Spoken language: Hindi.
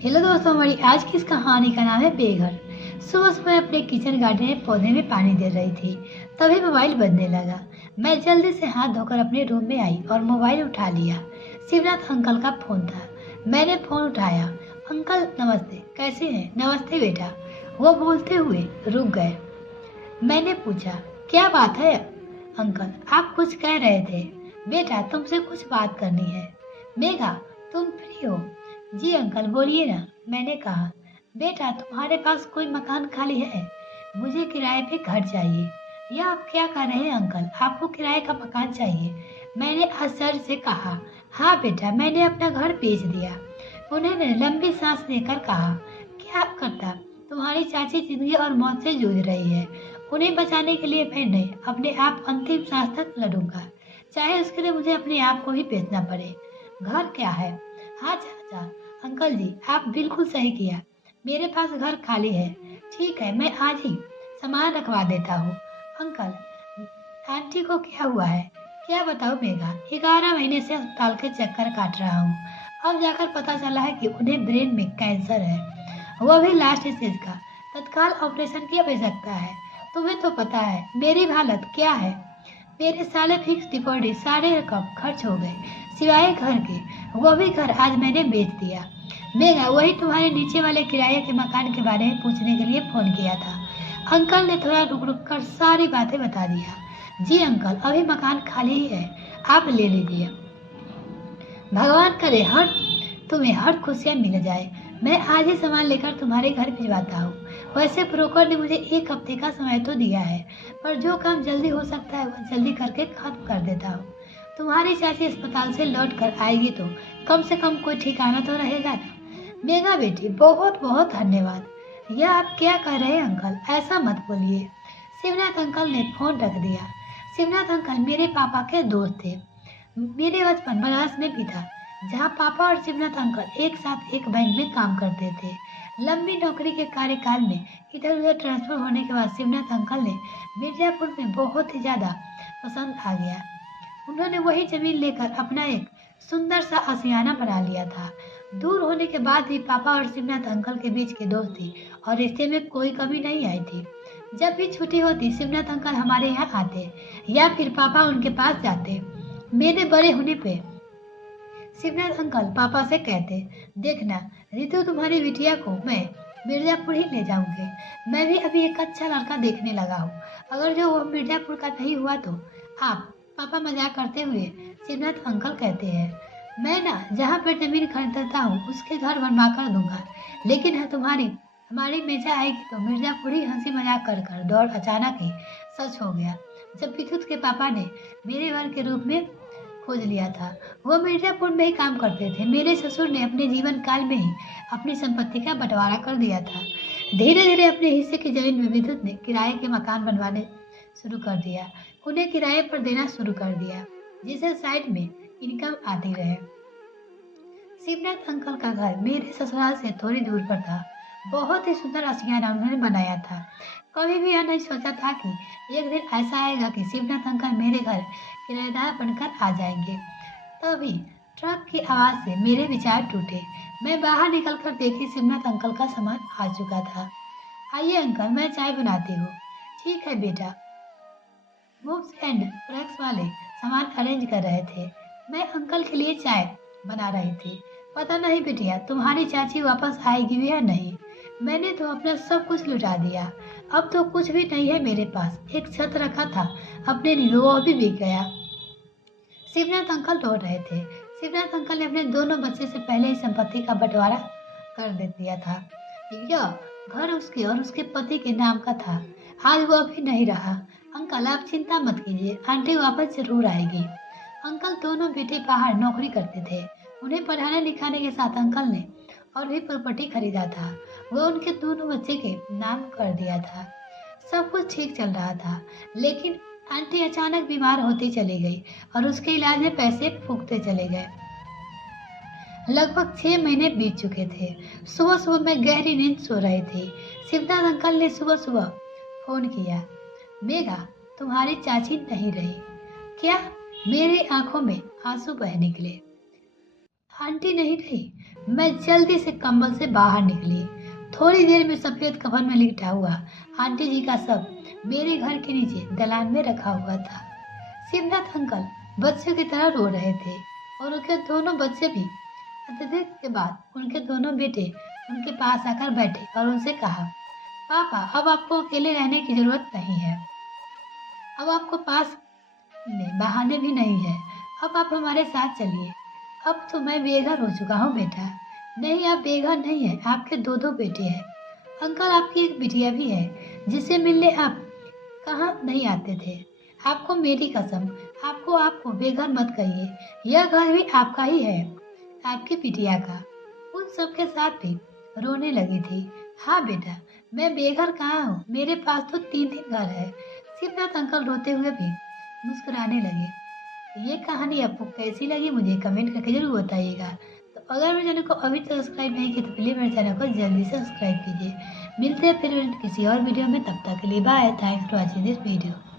हेलो दोस्तों, हमारी आज की इस कहानी का नाम है बेघर। सुबह सुबह अपने किचन गार्डन में पौधे में पानी दे रही थी, तभी मोबाइल बजने लगा। मैं जल्दी से हाथ धोकर अपने रूम में आई और मोबाइल उठा लिया। शिवनाथ अंकल का फोन था। मैंने फोन उठाया। अंकल नमस्ते, कैसे हैं? नमस्ते बेटा, वो बोलते हुए रुक गए। मैंने पूछा, क्या बात है अंकल? आप कुछ कह रहे थे। बेटा, तुमसे कुछ बात करनी है। मेघा, तुम फ्री हो? जी अंकल, बोलिए ना। मैंने कहा, बेटा तुम्हारे पास कोई मकान खाली है? मुझे किराए पे घर चाहिए। यह आप क्या कर रहे हैं अंकल? आपको किराए का मकान चाहिए? मैंने आश्चर्य से कहा, हाँ बेटा, मैंने अपना घर बेच दिया। उन्होंने लंबी सांस लेकर कहा, क्या करता? तुम्हारी चाची जिंदगी और मौत से जूझ रही है। उन्हें बचाने के लिए मैंने अपने आप अंतिम सांस तक लड़ूंगा, चाहे उसके लिए मुझे अपने आप को ही बेचना पड़े। घर क्या है? हाँ चाचा। अंकल जी, आप बिल्कुल सही किया। मेरे पास घर खाली है। ठीक है, मैं आज ही सामान रखवा देता हूँ। अंकल, आंटी को क्या हुआ है? क्या बताऊँ मेघा, 11 महीने से अस्पताल के चक्कर काट रहा हूँ। अब जाकर पता चला है कि उन्हें ब्रेन में कैंसर है, वो भी लास्ट स्टेज का। तत्काल ऑपरेशन की आवश्यकता है। तुम्हें तो पता है मेरी हालत क्या है। मेरे सारे फिक्स डिपॉजिट सारे रकम खर्च हो गए, सिवाय घर के। वो भी घर आज मैंने बेच दिया। मेघा, वही तुम्हारे नीचे वाले किराए के मकान के बारे में पूछने के लिए फोन किया था। अंकल ने थोड़ा रुक रुक कर सारी बातें बता दिया। जी अंकल, अभी मकान खाली ही है, आप ले लीजिए। भगवान करे तुम्हें हर खुशियाँ मिल जाए। मैं आज ही सामान लेकर तुम्हारे घर भिजवाता हूँ। वैसे ब्रोकर ने मुझे 1 हफ्ते का समय तो दिया है, पर जो काम जल्दी हो सकता है वह जल्दी करके खत्म कर देता हूँ। तुम्हारी चाची अस्पताल से लौट कर आएगी तो कम से कम कोई ठिकाना तो रहेगा ना। मेघा बेटी, बहुत बहुत धन्यवाद। यह आप क्या कह रहे हैं अंकल? ऐसा मत बोलिए। शिवनाथ अंकल ने फोन रख दिया। शिवनाथ अंकल मेरे पापा के दोस्त थे। मेरे बचपन बनारस में भी था, जहाँ पापा और शिवनाथ अंकल एक साथ एक बैंक में काम करते थे। लंबी नौकरी के कार्यकाल में इधर उधर ट्रांसफर होने के बाद शिवनाथ अंकल ने मिर्जापुर में बहुत ही ज्यादा पसंद आ गया। उन्होंने वही जमीन लेकर अपना एक सुंदर सा आशियाना बना लिया था। दूर होने के बाद भी पापा और शिवनाथ अंकल के बीच की दोस्ती और रिश्ते में कोई कमी नहीं आई थी। जब भी छुट्टी होती शिवनाथ अंकल हमारे यहाँ आते या फिर पापा उनके पास जाते। मेरे बड़े होने पे शिवनाथ अंकल पापा से कहते, देखना रितु, तुम्हारी बिटिया को मैं मिर्जापुर ही ले जाऊंगी। मैं भी अभी एक अच्छा लड़का देखने लगा हूँ। अगर जो वो मिर्जापुर का नहीं हुआ तो आप। पापा मजाक करते हुए शिवनाथ अंकल कहते हैं, मैं ना जहाँ पर जमीन खरीदता हूँ उसके घर बनवा कर दूंगा। लेकिन है हमारी मेजा आएगी तो मिर्जापुर ही हंसी मजाक कर कर दौड़ अचानक ही सच हो गया, जब विद्युत के पापा ने मेरे घर के रूप में खोज लिया था। वो मिर्जापुर में ही काम करते थे। मेरे ससुर ने अपने जीवन काल में ही अपनी संपत्ति का बंटवारा कर दिया था। धीरे धीरे अपने हिस्से की जमीन में विद्युत ने किराए के मकान बनवाने शुरू कर दिया, उन्हें किराए पर देना शुरू कर दिया, जिससे साइड में इनकम आती रहे। शिवनाथ अंकल का घर मेरे ससुराल से थोड़ी दूर पर था। बहुत ही सुंदर आशियाना उन्होंने बनाया था। कभी भी यह नहीं सोचा था कि एक दिन ऐसा आएगा कि शिवनाथ अंकल मेरे घर किराएदार बनकर आ जाएंगे। तभी ट्रक की आवाज से मेरे विचार टूटे। मैं बाहर निकलकर देखी शिवनाथ अंकल का सामान आ चुका था। आइए अंकल, मैं चाय बनाती हूँ। ठीक है बेटा। बुक्स एंड क्रैक्स वाले सामान अरेंज कर रहे थे। मैं अंकल के लिए चाय बना रही थी। पता नहीं बिटिया, तुम्हारी चाची वापस आएगी भी या नहीं। मैंने तो अपना सब कुछ लुटा दिया। अब तो कुछ भी नहीं है मेरे पास। एक छत रखा था अपने लिए, वो भी बिक गया। शिवनाथ अंकल रो रहे थे। शिवनाथ अंकल ने अपने दोनों बच्चे से पहले ही संपत्ति का बंटवारा कर दे दिया था। यह घर उसके और उसके पति के नाम का था। आज वो अभी नहीं रहा। अंकल आप चिंता मत कीजिए, आंटी वापस जरूर आएगी। अंकल दोनों बेटे बाहर नौकरी करते थे। उन्हें पढ़ाने लिखाने के साथ अंकल ने और भी प्रॉपर्टी खरीदा था। वो उनके दोनों बच्चे के नाम कर दिया था। सब कुछ ठीक चल रहा था, लेकिन आंटी अचानक बीमार होती चली गई और उसके इलाज में पैसे फूकते चले गए। लगभग 6 महीने बीत चुके थे। सुबह सुबह मैं गहरी नींद सो रही थी। शिवनाथ अंकल ने सुबह सुबह फोन किया। मेघा, तुम्हारी चाची नहीं रही क्या? मेरी आंखों में आंसू बह निकले। आंटी नहीं रही? मैं जल्दी से कंबल से बाहर निकली। थोड़ी देर में सफेद कफन में लिटा हुआ आंटी जी का शव मेरे घर के नीचे दलान में रखा हुआ था। शिवनाथ अंकल बच्चों की तरह रो रहे थे और उनके दोनों बच्चे भी। अंत्येष्टि के बाद उनके दोनों बेटे उनके पास आकर बैठे और उनसे कहा, पापा अब आपको अकेले रहने की जरूरत नहीं है। अब आपको पास में बहाने भी नहीं है। अब आप हमारे साथ चलिए। अब तो मैं बेघर हो चुका हूँ बेटा। नहीं, आप बेघर नहीं है, आपके दो दो बेटे हैं। अंकल आपकी एक बिटिया भी है जिसे मिलने आप कहाँ नहीं आते थे। आपको मेरी कसम, आपको बेघर मत कहिए। यह घर भी आपका ही है, आपकी बिटिया का। उन सबके साथ भी रोने लगी थी। हाँ बेटा, मैं बेघर कहाँ हूँ, मेरे पास तो 3 घर है। शिवनाथ अंकल रोते हुए भी मुस्कुराने लगे। ये कहानी आपको कैसी लगी मुझे कमेंट करके जरूर बताइएगा। तो अगर मेरे चैनल को अभी तक सब्सक्राइब नहीं किया तो प्लीज़ मेरे चैनल को जल्दी से सब्सक्राइब कीजिए। मिलते हैं फिर किसी और वीडियो में, तब तक के लिए bye. Thanks for watching this video.